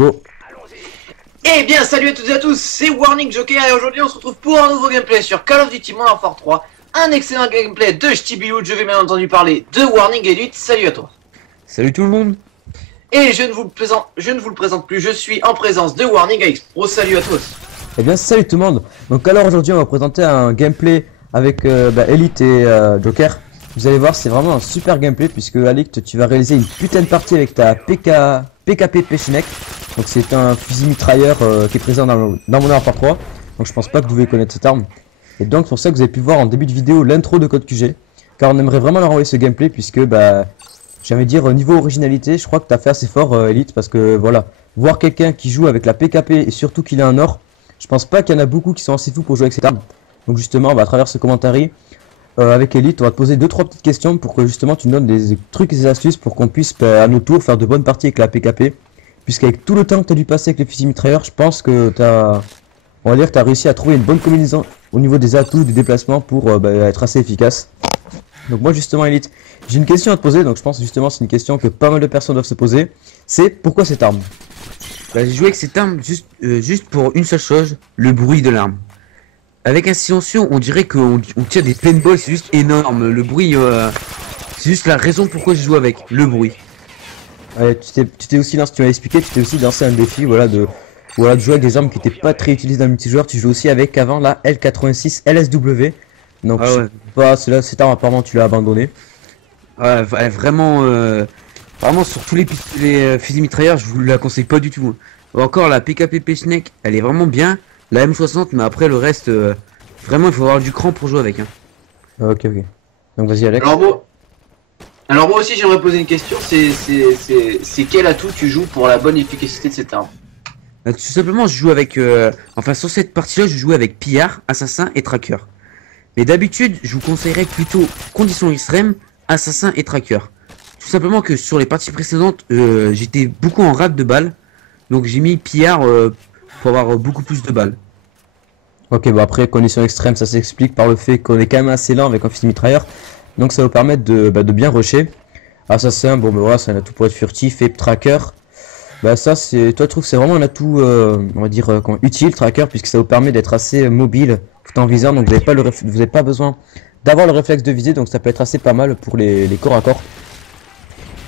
Go. Eh bien, salut à toutes et à tous, c'est Warning Joker et aujourd'hui on se retrouve pour un nouveau gameplay sur Call of Duty Modern Warfare 3. Un excellent gameplay de Ch'tibihoud. Je vais bien entendu parler de Warning Elite. Salut à toi. Salut tout le monde. Et je ne vous le présente plus, je suis en présence de Warning X Pro. Salut à tous. Eh bien salut tout le monde. Donc alors aujourd'hui on va présenter un gameplay avec Elite et Joker. Vous allez voir, c'est vraiment un super gameplay puisque Elite, tu vas réaliser une putain de partie avec ta PKP Pechinech. Donc c'est un fusil mitrailleur qui est présent dans Modern Warfare 3. Donc je pense pas que vous devez connaître cette arme. Et donc c'est pour ça que vous avez pu voir en début de vidéo l'intro de Code QG. Car on aimerait vraiment leur envoyer ce gameplay puisque j'allais dire au niveau originalité, je crois que tu as fait assez fort Elite, parce que voilà, voir quelqu'un qui joue avec la PKP et surtout qu'il a un or, je pense pas qu'il y en a beaucoup qui sont assez fous pour jouer avec cette arme. Donc justement, à travers ce commentaire avec Elite, on va te poser 2-3 petites questions pour que justement tu nous donnes des trucs et des astuces pour qu'on puisse à nos tours faire de bonnes parties avec la PKP. Puisqu'avec tout le temps que tu as dû passer avec les fusils mitrailleurs, je pense que on va dire que tu as réussi à trouver une bonne combinaison au niveau des atouts, des déplacements pour être assez efficace. Donc moi justement Elite, j'ai une question à te poser, donc je pense justement c'est une question que pas mal de personnes doivent se poser. C'est pourquoi cette arme? J'ai joué avec cette arme juste pour une seule chose, le bruit de l'arme. Avec un silencieux, on dirait qu'on tire des paintballs, c'est juste énorme. Le bruit, c'est juste la raison pourquoi je joue avec, le bruit. Ouais, tu t'es aussi lancé, tu m'as expliqué, tu t'es aussi lancé un défi de jouer avec des armes qui n'étaient pas très utilisées dans le multijoueur. Tu joues aussi avec avant la L86 LSW. Donc je sais pas, cette arme apparemment tu l'as abandonné. Ouais, vraiment, vraiment sur tous les fusils mitrailleurs, je vous la conseille pas du tout. Encore la PKP Pechinech, elle est vraiment bien. La M60, mais après le reste, vraiment il faut avoir du cran pour jouer avec. Ok. Donc vas-y Alex. Alors moi aussi j'aimerais poser une question, c'est quel atout tu joues pour la bonne efficacité de cette arme? Tout simplement je joue avec, enfin sur cette partie là je joue avec pillard, assassin et tracker. Mais d'habitude je vous conseillerais plutôt conditions extrêmes, assassin et tracker. Tout simplement que sur les parties précédentes j'étais beaucoup en rate de balles. Donc j'ai mis pillard pour avoir beaucoup plus de balles. Ok, après conditions extrêmes ça s'explique par le fait qu'on est quand même assez lent avec un fusil mitrailleur. Donc ça va vous permettre de bien rusher. Assassin, voilà, c'est un atout pour être furtif. Et tracker, ça c'est, toi je trouve que c'est vraiment un atout, on va dire utile tracker, puisque ça vous permet d'être assez mobile tout en visant. Donc vous n'avez pas besoin d'avoir le réflexe de viser, donc ça peut être assez pas mal pour les corps à corps.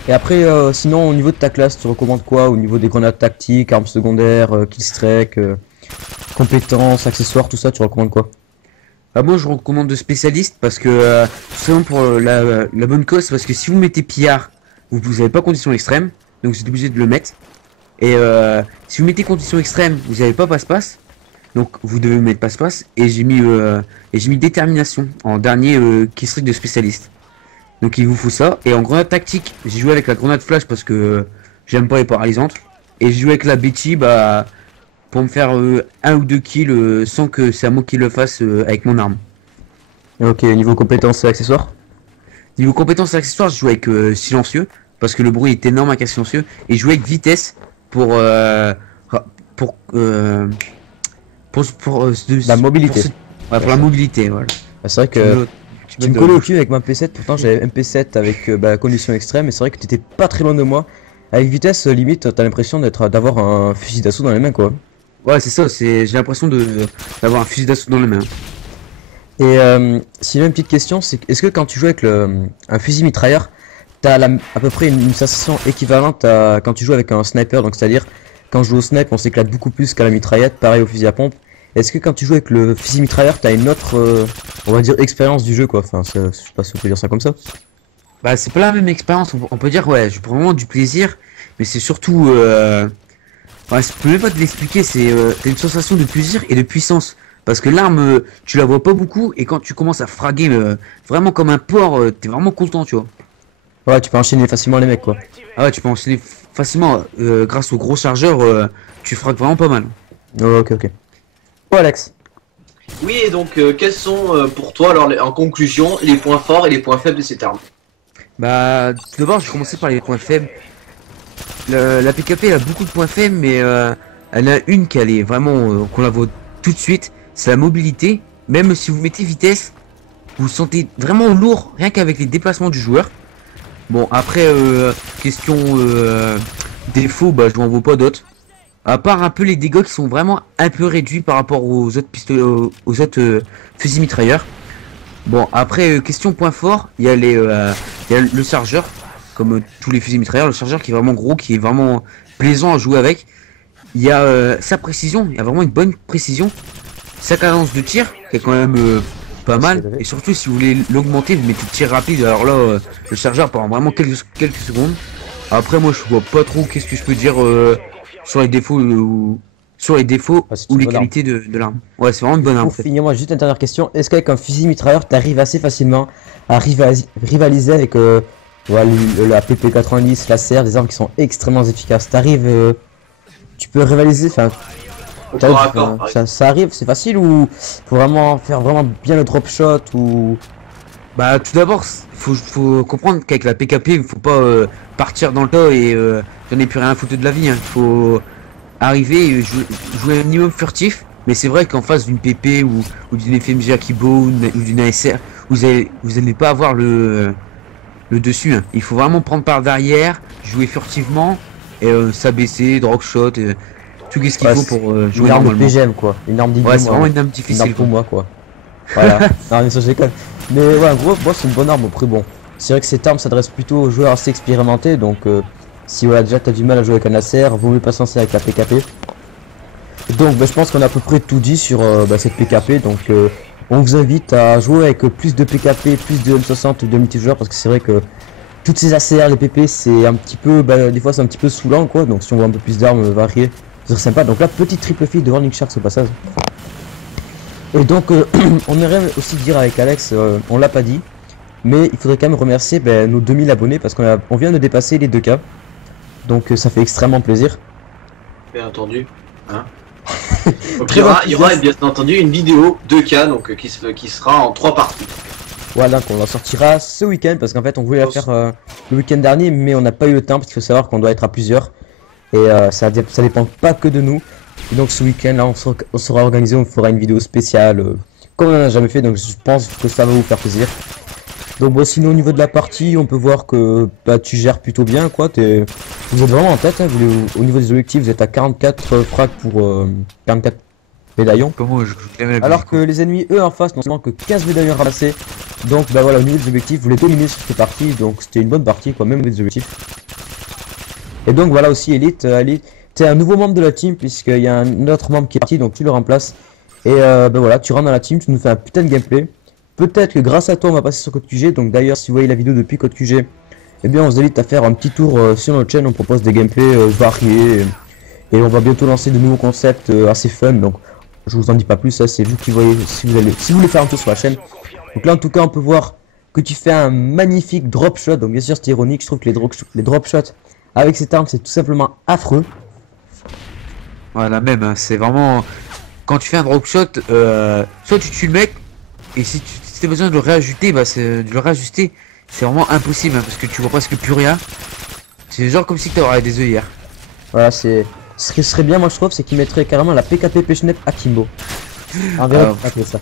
Et après, sinon au niveau de ta classe, tu recommandes quoi au niveau des grenades tactiques, armes secondaires, killstrike, compétences, accessoires, tout ça, tu recommandes quoi? Moi je recommande de spécialiste parce que tout simplement pour la bonne cause, parce que si vous mettez pillard, vous avez pas condition extrême, donc vous êtes obligé de le mettre. Et si vous mettez condition extrême, vous n'avez pas passe-passe, donc vous devez mettre passe-passe. Et j'ai mis détermination en dernier killstreak de spécialiste. Donc il vous faut ça. Et en grenade tactique, j'ai joué avec la grenade flash parce que j'aime pas les paralysantes. Et j'ai joué avec la Betty pour me faire 1 ou 2 kills sans que c'est à moi qui le fasse avec mon arme. Ok, niveau compétences et accessoires? Niveau compétences et accessoires, je joue avec silencieux parce que le bruit est énorme avec un silencieux, et je joue avec vitesse pour la mobilité. Pour la mobilité, voilà. C'est vrai que tu me collais au cul avec ma MP7, pourtant j'avais MP7 avec conditions extrêmes, et c'est vrai que t'étais pas très loin de moi. Avec vitesse, limite, t'as l'impression d'avoir un fusil d'assaut dans les mains, quoi. Ouais, c'est ça, j'ai l'impression d'avoir un fusil d'assaut dans les mains. Et sinon, une petite question, c'est est-ce que quand tu joues avec un fusil mitrailleur, t'as à peu près une sensation équivalente à quand tu joues avec un sniper? Donc c'est-à-dire, quand je joue au snipe, on s'éclate beaucoup plus qu'à la mitraillette, pareil au fusil à pompe. Est-ce que quand tu joues avec le fusil mitrailleur, t'as une autre, on va dire, expérience du jeu, quoi? Enfin, je sais pas si on peut dire ça comme ça. C'est pas la même expérience, on peut dire, ouais, je prends vraiment du plaisir, mais c'est surtout, je peux même pas te l'expliquer, t'as une sensation de plaisir et de puissance. Parce que l'arme, tu la vois pas beaucoup, et quand tu commences à fraguer vraiment comme un porc, t'es vraiment content, tu vois. Ouais, tu peux enchaîner facilement les mecs, quoi. Ah ouais, tu peux enchaîner facilement, grâce au gros chargeur, tu fragues vraiment pas mal. Ok. Oh Alex. Oui, et donc quels sont pour toi alors en conclusion les points forts et les points faibles de cette arme? Tout d'abord je vais commencer par les points faibles. La PKP elle a beaucoup de points faibles, mais elle a une qui est vraiment qu'on la voit tout de suite, c'est la mobilité. Même si vous mettez vitesse, vous sentez vraiment lourd rien qu'avec les déplacements du joueur. Bon après question défaut, je n'en vois pas d'autres. À part un peu les dégâts qui sont vraiment un peu réduits par rapport aux autres pistolets, aux autres fusils mitrailleurs. Bon, après, question point fort, il y a il y a le chargeur, comme tous les fusils mitrailleurs, le chargeur qui est vraiment gros, qui est vraiment plaisant à jouer avec. Il y a sa précision, il y a vraiment une bonne précision. Sa cadence de tir, qui est quand même pas mal. Et surtout, si vous voulez l'augmenter, vous mettez le tir rapide. Alors là, le chargeur prend vraiment quelques secondes. Après, moi, je vois pas trop qu'est-ce que je peux dire sur les défauts ou les qualités de l'arme. Ouais, c'est vraiment une bonne arme. Pour finir, moi, juste une dernière question. Est-ce qu'avec un fusil mitrailleur, t'arrives assez facilement à rivaliser avec voilà, la PP90, la CR, des armes qui sont extrêmement efficaces? Tu peux rivaliser, enfin, ça arrive, c'est facile ou faut vraiment faire vraiment bien le drop shot ou... Bah tout d'abord, faut comprendre qu'avec la PKP, il faut pas partir dans le tas et j'en ai plus rien à foutre de la vie. Il faut arriver et jouer un minimum furtif. Mais c'est vrai qu'en face d'une PP ou d'une FMG Akibo ou d'une ASR, vous allez pas avoir le dessus. Hein. Il faut vraiment prendre par derrière, jouer furtivement et s'abaisser, drop shot, tout ce qu'il faut pour jouer une arme normalement. de PGM quoi, une arme ouais, c'est vraiment une arme difficile pour moi quoi. Voilà, non mais ça je déconne. Mais ouais, en gros, moi c'est une bonne arme. Après bon, c'est vrai que cette arme s'adresse plutôt aux joueurs assez expérimentés, donc si voilà déjà t'as du mal à jouer avec un ACR, vaut mieux pas se lancer avec la PKP. Donc bah, je pense qu'on a à peu près tout dit sur cette PKP, donc on vous invite à jouer avec plus de PKP, plus de M60 ou de multijoueur, parce que c'est vrai que toutes ces ACR, les PP, c'est un petit peu, des fois c'est un petit peu saoulant quoi, donc si on voit un peu plus d'armes variées, c'est sympa. Donc là, petite triple fille de Warning Sharks au passage. Et donc on aimerait aussi dire avec Alex, on l'a pas dit, mais il faudrait quand même remercier nos 2000 abonnés parce qu'on vient de dépasser les 2K. Donc ça fait extrêmement plaisir. Bien entendu. Hein. Donc, il y aura bien entendu une vidéo 2K donc, qui sera en 3 parties. Voilà, qu'on la sortira ce week-end parce qu'en fait on voulait la faire le week-end dernier, mais on n'a pas eu le temps parce qu'il faut savoir qu'on doit être à plusieurs. Et ça dépend pas que de nous. Et donc ce week-end là on sera organisé, on fera une vidéo spéciale comme on en a jamais fait, donc je pense que ça va vous faire plaisir. Donc bon, sinon au niveau de la partie on peut voir que tu gères plutôt bien quoi, vous êtes vraiment en tête, hein, au niveau des objectifs vous êtes à 44 frags pour 44 médaillons. Alors que les ennemis eux en face n'ont seulement que 15 médaillons ramassés. Donc voilà, au niveau des objectifs vous les dominez sur cette partie, donc c'était une bonne partie quoi, même au niveau des objectifs. Et donc voilà aussi Elite, t'es un nouveau membre de la team puisqu'il y a un autre membre qui est parti, donc tu le remplaces. Et voilà, tu rentres dans la team, tu nous fais un putain de gameplay. Peut-être que grâce à toi on va passer sur Code QG, donc d'ailleurs si vous voyez la vidéo depuis Code QG, eh bien on vous invite à faire un petit tour sur notre chaîne, on propose des gameplays variés. Et on va bientôt lancer de nouveaux concepts assez fun, donc je vous en dis pas plus, ça c'est vous qui voyez si vous voulez faire un tour sur la chaîne. Donc là en tout cas on peut voir que tu fais un magnifique drop shot, donc bien sûr c'est ironique, je trouve que les drop shots avec cette arme c'est tout simplement affreux. Voilà, même, hein, c'est vraiment... Quand tu fais un drop shot, soit tu tues le mec, et si tu as besoin de le réajuster, de le réajuster, c'est vraiment impossible, hein, parce que tu vois presque plus rien. C'est genre comme si tu aurais des œillères. Voilà, ce qui serait bien, moi je trouve, c'est qu'il mettrait carrément la PKP Pechnet à Kimbo. Ça.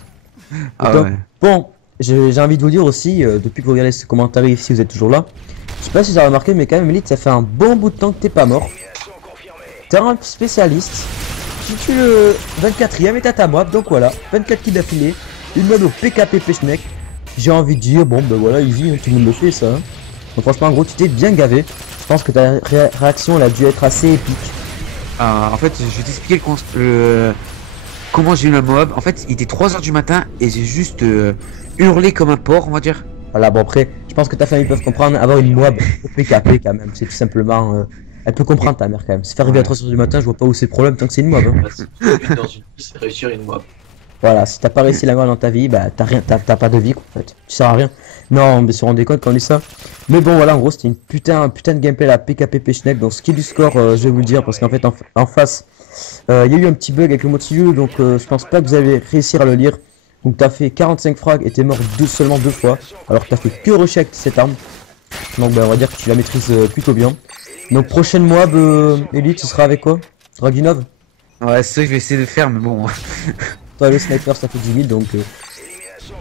Donc, ouais. Bon, j'ai envie de vous dire aussi, depuis que vous regardez ce commentaire ici, vous êtes toujours là. Je sais pas si vous avez remarqué, mais quand même, Elite, ça fait un bon bout de temps que t'es pas mort. T'es un spécialiste. Tu tues le 24ème et t'as ta mob, donc voilà, 24 kills d'affilée, une mode au PKP Pechnek. J'ai envie de dire, bon ben voilà, easy, hein, tout le monde le fait ça. Hein. Donc franchement, en gros, tu t'es bien gavé. Je pense que ta réaction elle a dû être assez épique. En fait, je vais t'expliquer comment j'ai eu la mob. En fait, il était 3 h du matin et j'ai juste hurlé comme un porc, on va dire. Voilà, bon après, je pense que ta famille peut comprendre, avoir une mob au PKP quand même, c'est tout simplement... Elle peut comprendre ta mère quand même. Se faire arriver à 3 h du matin, je vois pas où c'est le problème tant que c'est une mob. Hein. C'est réussir une mob. Voilà, si t'as pas réussi la mob dans ta vie, bah t'as pas de vie quoi, en fait. Tu sers à rien. Non, mais se rendre compte quand on dit ça. Mais bon voilà, en gros c'était une putain de gameplay la PKP Pechnek. Donc ce qui est du score, je vais vous le dire, parce qu'en fait en face, il y a eu un petit bug avec le mode studio, donc je pense pas que vous allez réussir à le lire. Donc t'as fait 45 frags et t'es mort seulement 2 fois, alors que t'as fait que rush avec cette arme. Donc bah on va dire que tu la maîtrises plutôt bien. Donc prochaine mob Elite, ce sera avec quoi? Dragunov? Ouais, c'est ça que je vais essayer de faire, mais bon. Toi le sniper ça fait 10 000 donc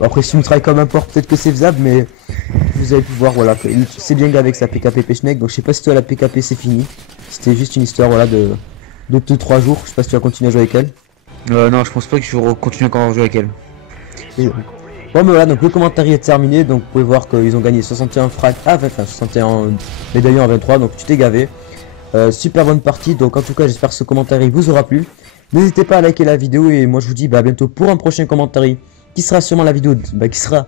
après si on travaille comme un port peut-être que c'est faisable, mais vous avez pu voir voilà que c'est bien avec sa PKP Pechnek. Donc je sais pas si toi la PKP c'est fini, c'était juste une histoire voilà de 2-3 jours. Je sais pas si tu vas continuer à jouer avec elle. Non, je pense pas que je vais continuer encore à jouer avec elle. Bon, mais voilà, donc le commentaire est terminé. Donc, vous pouvez voir qu'ils ont gagné 61 frags. Ah, enfin, 61 médaillons à 23. Donc, tu t'es gavé. Super bonne partie. Donc, en tout cas, j'espère que ce commentaire vous aura plu. N'hésitez pas à liker la vidéo. Et moi, je vous dis à bientôt pour un prochain commentaire qui sera sûrement la vidéo qui sera